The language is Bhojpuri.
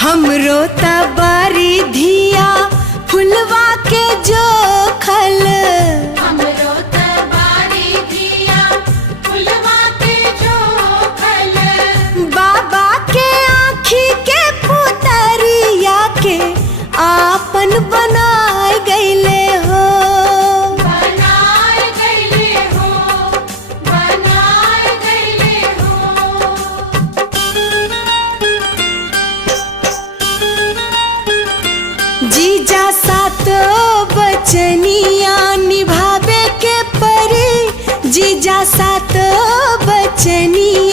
हमरो तबारी धिया फुलवा के जो खल, हमरो तबारी धिया फुलवा के जो खल। बाबा के आँखी के पुतरिया के आपन बनाए गईले हो। बनाए गईले हो, बनाए गईले हो। जीजा सातो बचनिया निभावे के परी, जीजा सातो बचनिया